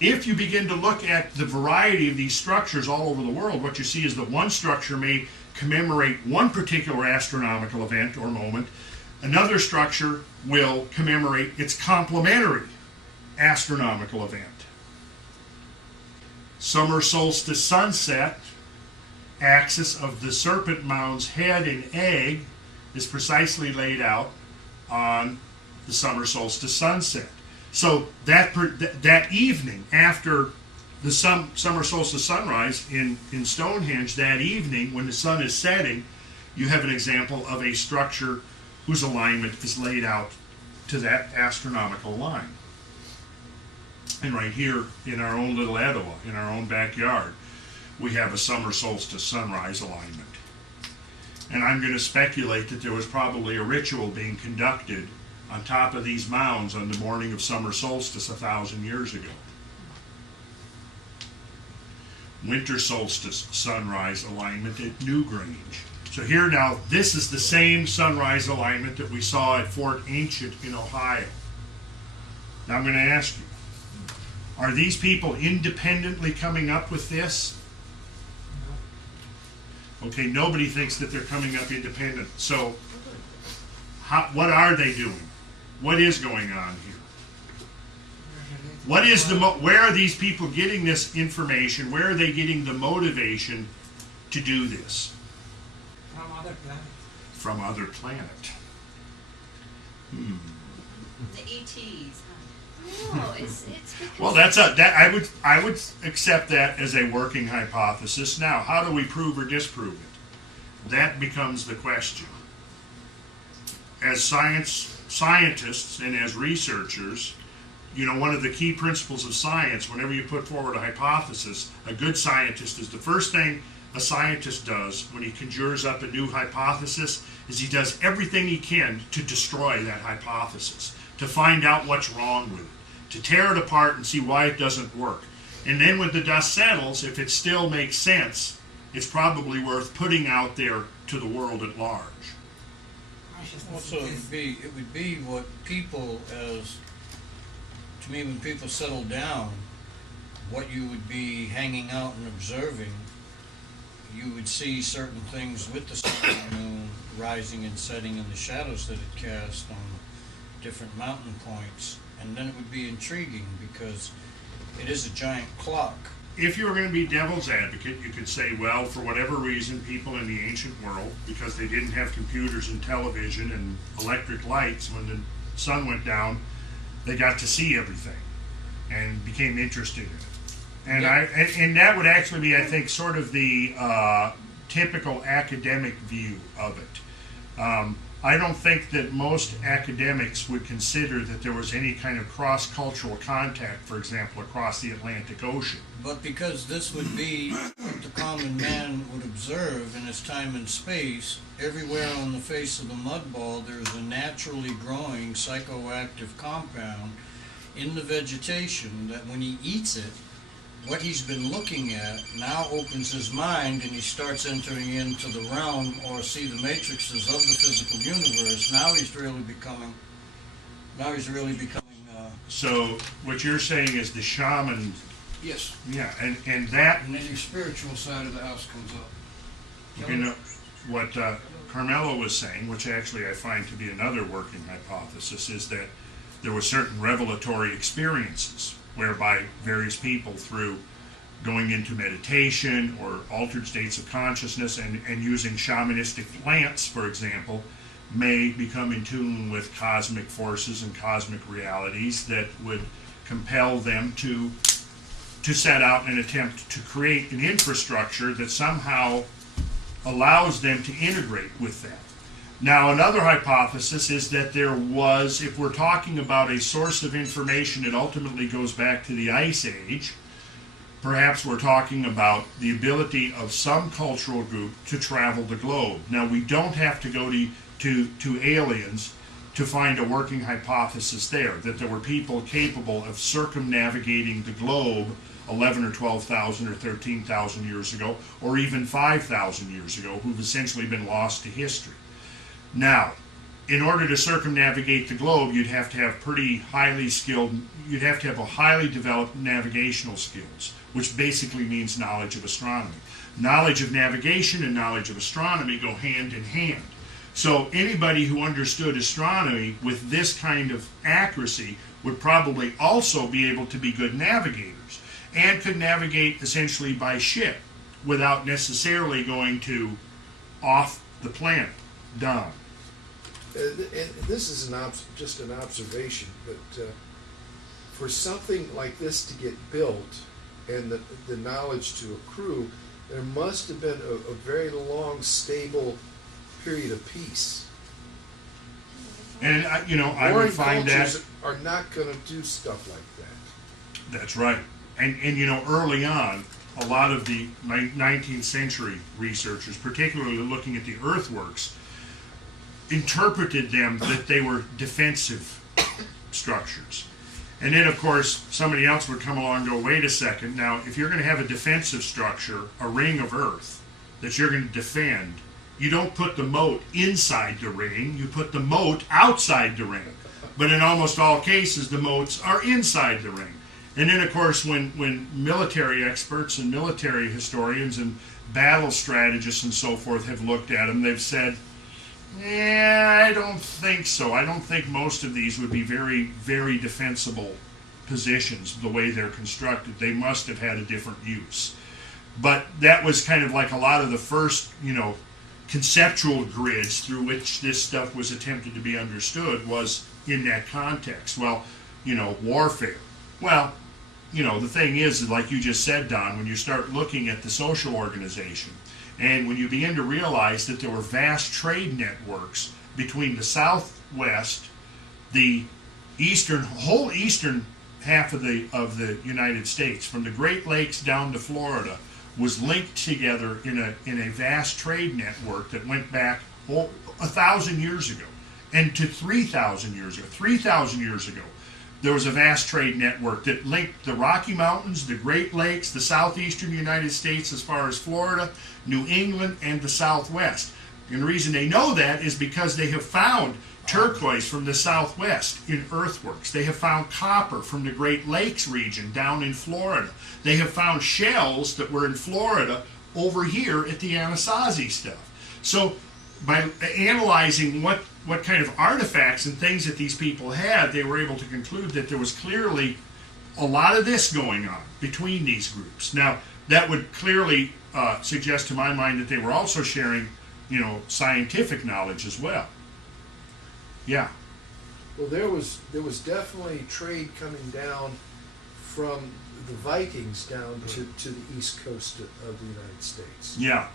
if you begin to look at the variety of these structures all over the world, what you see is that one structure may commemorate one particular astronomical event or moment. Another structure will commemorate its complementary astronomical event. Summer solstice sunset axis of the Serpent Mound's head and egg is precisely laid out on the summer solstice sunset. So that evening after the summer solstice sunrise in Stonehenge, that evening when the sun is setting, you have an example of a structure whose alignment is laid out to that astronomical line. And right here in our own little Etowah, in our own backyard, we have a summer solstice sunrise alignment. And I'm going to speculate that there was probably a ritual being conducted on top of these mounds on the morning of summer solstice 1,000 years ago. Winter solstice sunrise alignment at Newgrange. So here now, this is the same sunrise alignment that we saw at Fort Ancient in Ohio. Now I'm going to ask you, are these people independently coming up with this? Okay, nobody thinks that they're coming up independent. So what are they doing? What is going on here? What is where are these people getting this information? Where are they getting the motivation to do this? From other planet. From other planet. The ETs. No, it's because Well, I would accept that as a working hypothesis. Now, how do we prove or disprove it? That becomes the question. As scientists and as researchers, you know, one of the key principles of science, whenever you put forward a hypothesis, a good scientist is the first thing a scientist does when he conjures up a new hypothesis is he does everything he can to destroy that hypothesis, to find out what's wrong with it, to tear it apart and see why it doesn't work. And then when the dust settles, if it still makes sense, it's probably worth putting out there to the world at large. Also, it would be what people, as to me, when people settle down, what you would be hanging out and observing. You would see certain things with the sun and moon rising and setting and the shadows that it cast on different mountain points, and then it would be intriguing because it is a giant clock. If you were going to be devil's advocate, you could say, well, for whatever reason, people in the ancient world, because they didn't have computers and television and electric lights, when the sun went down, they got to see everything and became interested in it. And and that would actually be, I think, sort of the typical academic view of it. I don't think that most academics would consider that there was any kind of cross-cultural contact, for example, across the Atlantic Ocean. But because this would be what the common man would observe in his time and space, everywhere on the face of the mud ball there's a naturally growing psychoactive compound in the vegetation that when he eats it, what he's been looking at now opens his mind and he starts entering into the realm or see the matrices of the physical universe. Now he's really becoming So what you're saying is the shaman, Yes. yeah, and that, And then your spiritual side of the house comes up. you know, what Carmelo was saying, which actually I find to be another working hypothesis, is that there were certain revelatory experiences whereby various people, through going into meditation or altered states of consciousness and using shamanistic plants, for example, may become in tune with cosmic forces and cosmic realities that would compel them to set out and attempt to create an infrastructure that somehow allows them to integrate with that. Now, another hypothesis is that there was, if we're talking about a source of information that ultimately goes back to the Ice Age, perhaps we're talking about the ability of some cultural group to travel the globe. Now, we don't have to go to aliens to find a working hypothesis there, that there were people capable of circumnavigating the globe 11 or 12,000 or 13,000 years ago, or even 5,000 years ago, who've essentially been lost to history. Now, in order to circumnavigate the globe, you'd have to have you'd have to have a highly developed navigational skills, which basically means knowledge of astronomy. Knowledge of navigation and knowledge of astronomy go hand in hand. So anybody who understood astronomy with this kind of accuracy would probably also be able to be good navigators and could navigate essentially by ship without necessarily going to off the planet. Don. And this is just an observation, but for something like this to get built and the knowledge to accrue, there must have been a very long, stable period of peace. And I would Warring find cultures that are not going to do stuff like that. that's right. And early on, a lot of the 19th century researchers, particularly looking at the earthworks, interpreted them that they were defensive structures. And then, of course, somebody else would come along and go, wait a second, now, if you're going to have a defensive structure, a ring of earth, that you're going to defend, you don't put the moat inside the ring, you put the moat outside the ring. But in almost all cases, the moats are inside the ring. And then, of course, when military experts and military historians and battle strategists and so forth have looked at them, they've said, yeah, I don't think so. I don't think most of these would be very, very defensible positions the way they're constructed. They must have had a different use. But that was kind of like a lot of the first, conceptual grids through which this stuff was attempted to be understood was in that context. Well, warfare. Well, the thing is, like you just said, Don, when you start looking at the social organization, and when you begin to realize that there were vast trade networks between the Southwest, the whole eastern half of the United States, from the Great Lakes down to Florida, was linked together in a vast trade network that went back 1,000 years ago, and to 3,000 years ago. 3,000 years ago, there was a vast trade network that linked the Rocky Mountains, the Great Lakes, the southeastern United States as far as Florida, New England, and the Southwest. And the reason they know that is because they have found turquoise from the Southwest in earthworks. They have found copper from the Great Lakes region down in Florida. They have found shells that were in Florida over here at the Anasazi stuff. So by analyzing what kind of artifacts and things that these people had, they were able to conclude that there was clearly a lot of this going on between these groups. Now, that would clearly suggest to my mind that they were also sharing, scientific knowledge as well. Yeah. Well, there was definitely trade coming down from the Vikings down to the east coast of the United States. Yeah.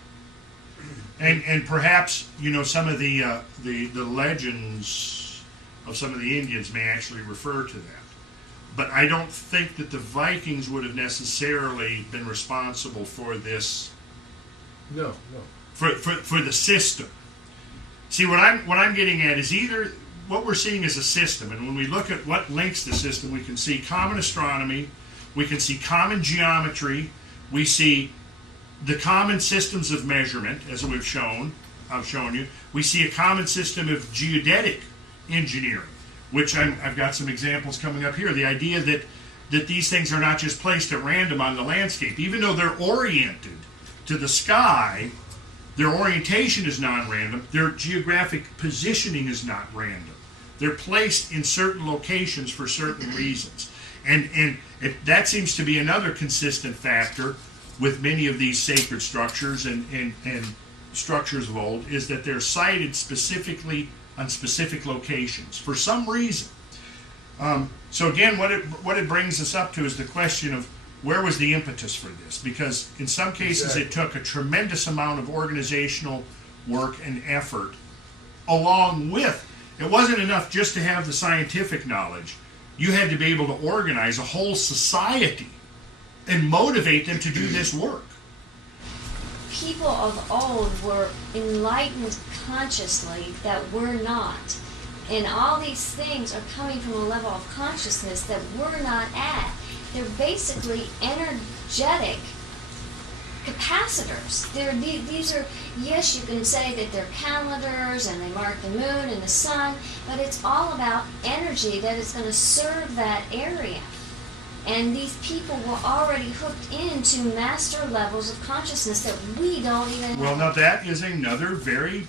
And perhaps some of the legends of some of the Indians may actually refer to that, but I don't think that the Vikings would have necessarily been responsible for this. No. For the system. See, what I'm getting at is either what we're seeing is a system, and when we look at what links the system, we can see common astronomy, we can see common geometry, we see the common systems of measurement, as I've shown you. We see a common system of geodetic engineering, which I've got some examples coming up here. The idea that these things are not just placed at random on the landscape. Even though they're oriented to the sky, their orientation is non-random. Their geographic positioning is not random. They're placed in certain locations for certain reasons. And that seems to be another consistent factor with many of these sacred structures and structures of old, is that they're sited specifically on specific locations for some reason. So again, what it brings us up to is the question of where was the impetus for this? Because in some cases It took a tremendous amount of organizational work and effort, along with, it wasn't enough just to have the scientific knowledge. You had to be able to organize a whole society and motivate them to do this work. People of old were enlightened consciously that we're not. And all these things are coming from a level of consciousness that we're not at. They're basically energetic capacitors. These are, yes, you can say that they're calendars and they mark the moon and the sun, but it's all about energy that is going to serve that area. And these people were already hooked into master levels of consciousness that we don't even Well, have. now that is another very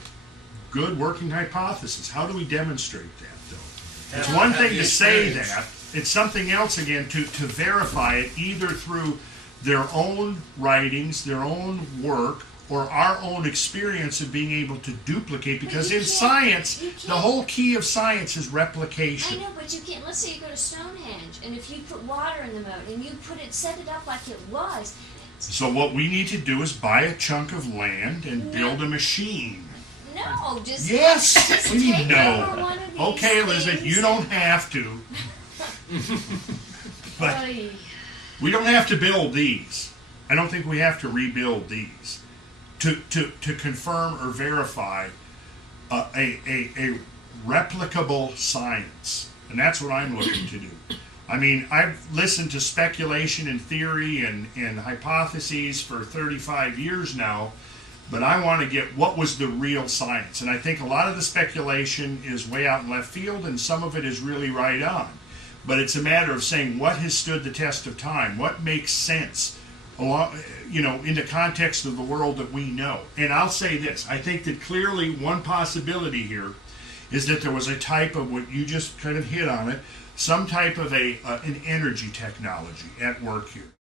good working hypothesis. How do we demonstrate that, though? It's one thing to say that. It's something else, again, to verify it either through their own writings, their own work, or our own experience of being able to duplicate. Because you in can't- science, you the can't- whole key of science is I replication. know, but you can't. Let's say you go to Stonehenge, and if you put water in the moat and you set it up like it was, So what we need to do is buy a chunk of land and build a machine. no, just Yes, just we take know. over one of these Okay, Elizabeth, you things don't have to. But Ay. we don't have to build these. I don't think we have to rebuild these to confirm or verify a replicable science. And that's what I'm looking to do. I mean, I've listened to speculation and theory and hypotheses for 35 years now, but I want to get what was the real science. And I think a lot of the speculation is way out in left field, and some of it is really right on. But it's a matter of saying what has stood the test of time, what makes sense, in the context of the world that we know. And I'll say this, I think that clearly one possibility here is that there was a type of what you just kind of hit on it, some type of an energy technology at work here.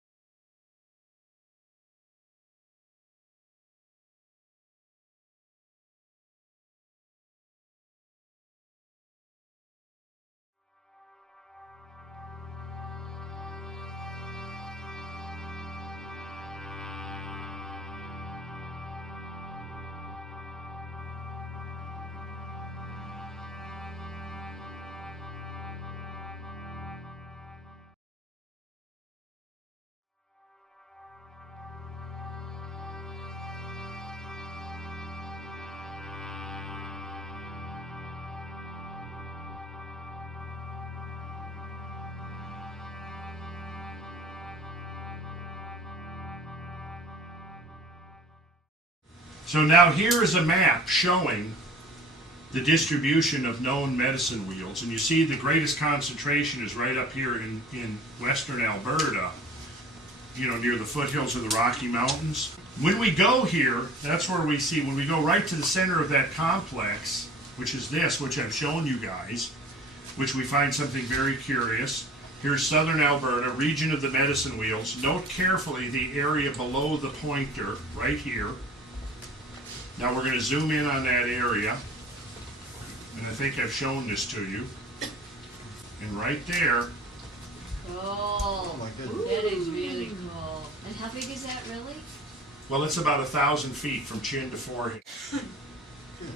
So now here is a map showing the distribution of known medicine wheels, and you see the greatest concentration is right up here in western Alberta, near the foothills of the Rocky Mountains. When we go here, that's where we see, when we go right to the center of that complex, which is this, which I've shown you guys, which we find something very curious. Here's southern Alberta, region of the medicine wheels. Note carefully the area below the pointer, right here. Now we're going to zoom in on that area, and I think I've shown this to you. And right there, Oh, my goodness. that is really cool. And how big is that really? well, it's about 1,000 feet from chin to forehead. Oh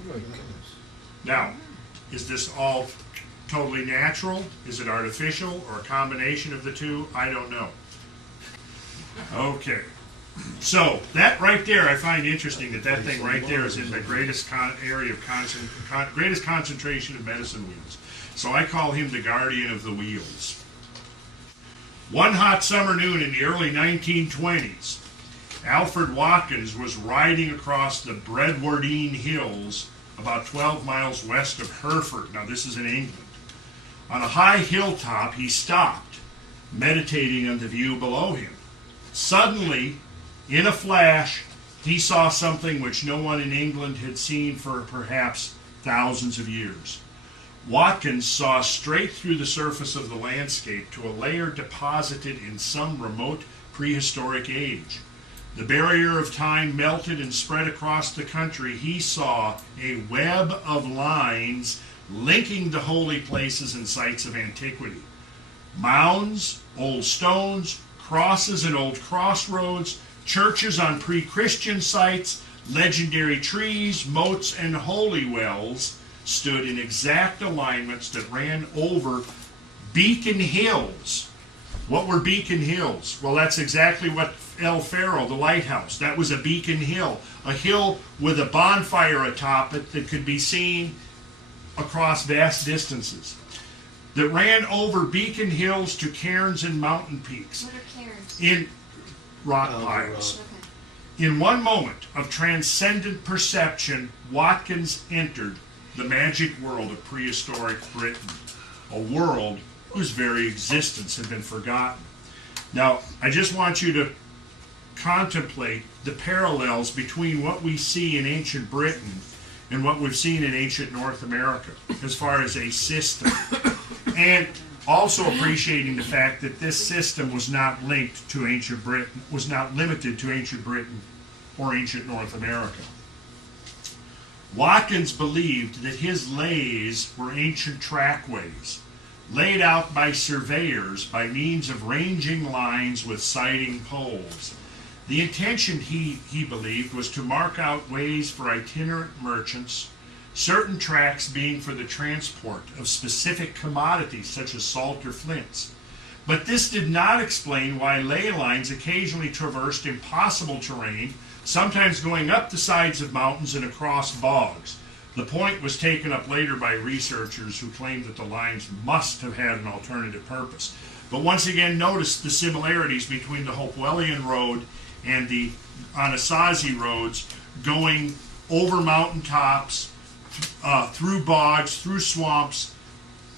my goodness. Now, is this all totally natural? Is it artificial or a combination of the two? I don't know. Okay. So that right there, I find interesting that thing right there is in the greatest area of greatest concentration of medicine wheels. So I call him the guardian of the wheels. One hot summer noon in the early 1920s, Alfred Watkins was riding across the Bredwardine Hills about 12 miles west of Hereford. Now this is in England. On a high hilltop, he stopped, meditating on the view below him. Suddenly, in a flash, he saw something which no one in England had seen for perhaps thousands of years. Watkins saw straight through the surface of the landscape to a layer deposited in some remote prehistoric age. The barrier of time melted and spread across the country. He saw a web of lines linking the holy places and sites of antiquity. Mounds, old stones, crosses and old crossroads, churches on pre-Christian sites, legendary trees, moats, and holy wells stood in exact alignments that ran over Beacon Hills. What were Beacon Hills? Well, that's exactly what El Faro, the lighthouse, that was a beacon hill. A hill with a bonfire atop it that could be seen across vast distances. That ran over Beacon Hills to cairns and mountain peaks. What are cairns? In rock Oh, piles. Okay. In one moment of transcendent perception, Watkins entered the magic world of prehistoric Britain, a world whose very existence had been forgotten. Now, I just want you to contemplate the parallels between what we see in ancient Britain and what we've seen in ancient North America as far as a system. And also appreciating the fact that this system was not linked to ancient Britain, was not limited to ancient Britain or ancient North America. Watkins believed that his leys were ancient trackways, laid out by surveyors by means of ranging lines with sighting poles. The intention, he believed, was to mark out ways for itinerant merchants, certain tracks being for the transport of specific commodities such as salt or flints. But this did not explain why ley lines occasionally traversed impossible terrain, sometimes going up the sides of mountains and across bogs. The point was taken up later by researchers who claimed that the lines must have had an alternative purpose. But once again, notice the similarities between the Hopewellian Road and the Anasazi roads going over mountaintops, through bogs, through swamps.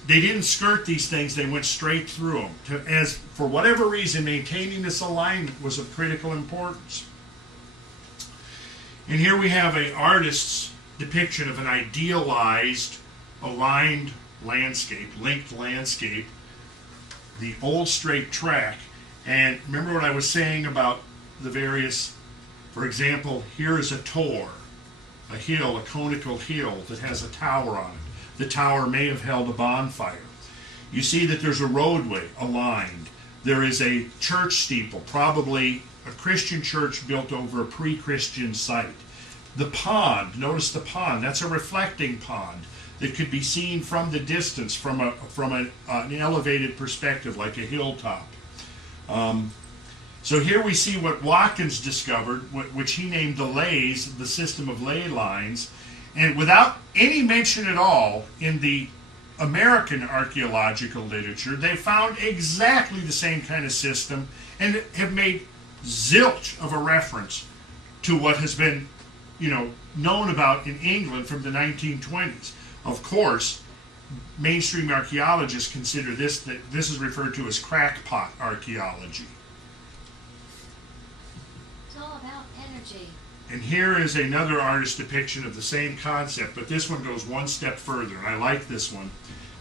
They didn't skirt these things, they went straight through them. As for whatever reason, maintaining this alignment was of critical importance. And here we have an artist's depiction of an idealized, aligned landscape, linked landscape, the old straight track. And remember what I was saying about the various, for example, here is a tor, a hill, a conical hill that has a tower on it. The tower may have held a bonfire. You see that there's a roadway aligned. There is a church steeple, probably a Christian church built over a pre-Christian site. The pond, notice the pond, that's a reflecting pond that could be seen from the distance, from an elevated perspective, like a hilltop. So here we see what Watkins discovered, which he named the leys, the system of ley lines, and without any mention at all in the American archaeological literature, they found exactly the same kind of system and have made zilch of a reference to what has been, known about in England from the 1920s. Of course, mainstream archaeologists consider this is referred to as crackpot archaeology. It's all about energy. And here is another artist's depiction of the same concept, but this one goes one step further, and I like this one,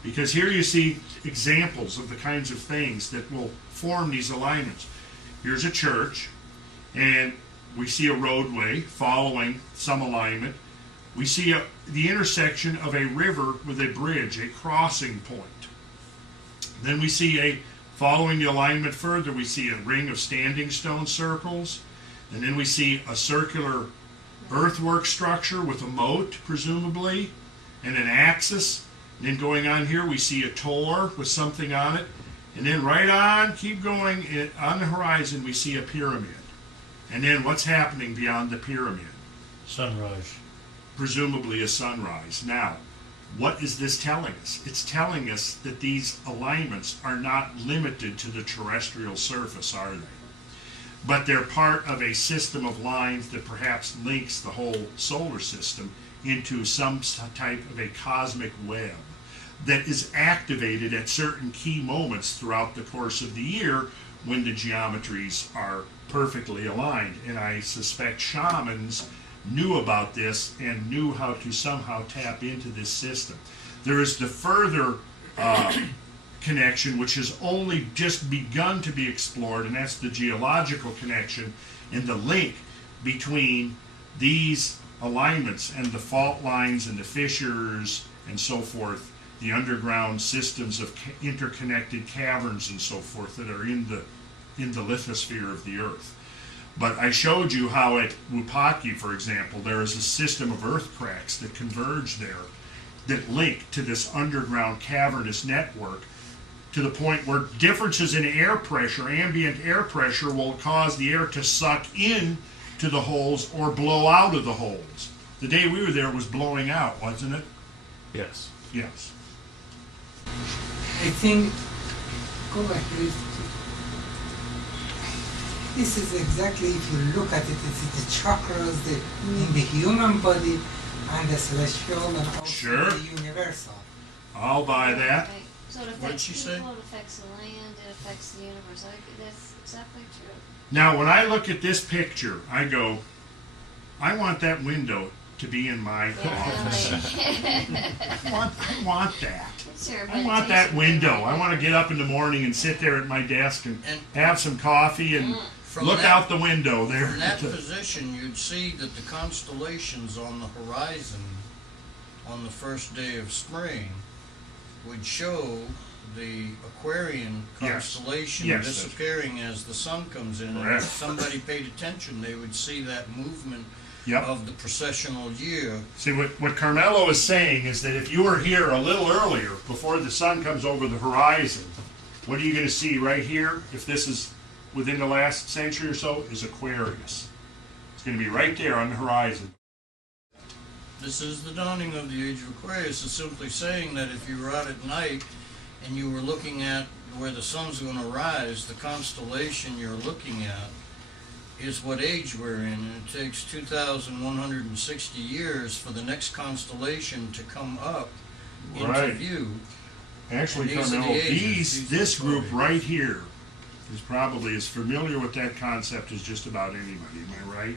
because here you see examples of the kinds of things that will form these alignments. Here's a church, and we see a roadway following some alignment. We see the intersection of a river with a bridge, a crossing point. Then we see following the alignment further, we see a ring of standing stone circles. And then we see a circular earthwork structure with a moat, presumably, and an axis. And then going on here, we see a tor with something on it. And then right on, keep going, on the horizon, we see a pyramid. And then what's happening beyond the pyramid? Sunrise. Presumably a sunrise. Now, what is this telling us? It's telling us that these alignments are not limited to the terrestrial surface, are they? But they're part of a system of lines that perhaps links the whole solar system into some type of a cosmic web that is activated at certain key moments throughout the course of the year when the geometries are perfectly aligned. And I suspect shamans knew about this and knew how to somehow tap into this system. There is the further connection, which has only just begun to be explored, and that's the geological connection and the link between these alignments and the fault lines and the fissures and so forth, the underground systems of interconnected caverns and so forth that are in the lithosphere of the earth. But I showed you how at Wupaki, for example, there is a system of earth cracks that converge there that link to this underground cavernous network, to the point where differences in air pressure, ambient air pressure, will cause the air to suck in to the holes or blow out of the holes. The day we were there was blowing out, wasn't it? Yes. Yes. I think, go back please. This is exactly, if you look at it, it's the chakras in the human body and the celestial and also Sure. the universal. I'll buy that. Right. So it What did affects she people, say? it affects the land, it affects the universe. That's exactly true. Now, when I look at this picture, I go, I want that window to be in my office. I want that. It's your I want that meditation window. room. I want to get up in the morning and sit there at my desk and And have some coffee and from look that- out the window there. From that position, you'd see that the constellations on the horizon on the first day of spring would show the Aquarian Yes. constellation Yes. disappearing as the sun comes in. And Correct. if somebody paid attention, they would see that movement Yep. of the processional year. See, what Carmelo is saying is that if you were here a little earlier, before the sun comes over the horizon, what are you going to see right here, if this is within the last century or so, is Aquarius. It's going to be right there on the horizon. This is the dawning of the age of Aquarius. It's simply saying that if you were out at night and you were looking at where the sun's going to rise, the constellation you're looking at is what age we're in. And it takes 2,160 years for the next constellation to come up into Right. view. Actually, And these are the Carmelo, ages. this group right here is probably as familiar with that concept as just about anybody. Am I right?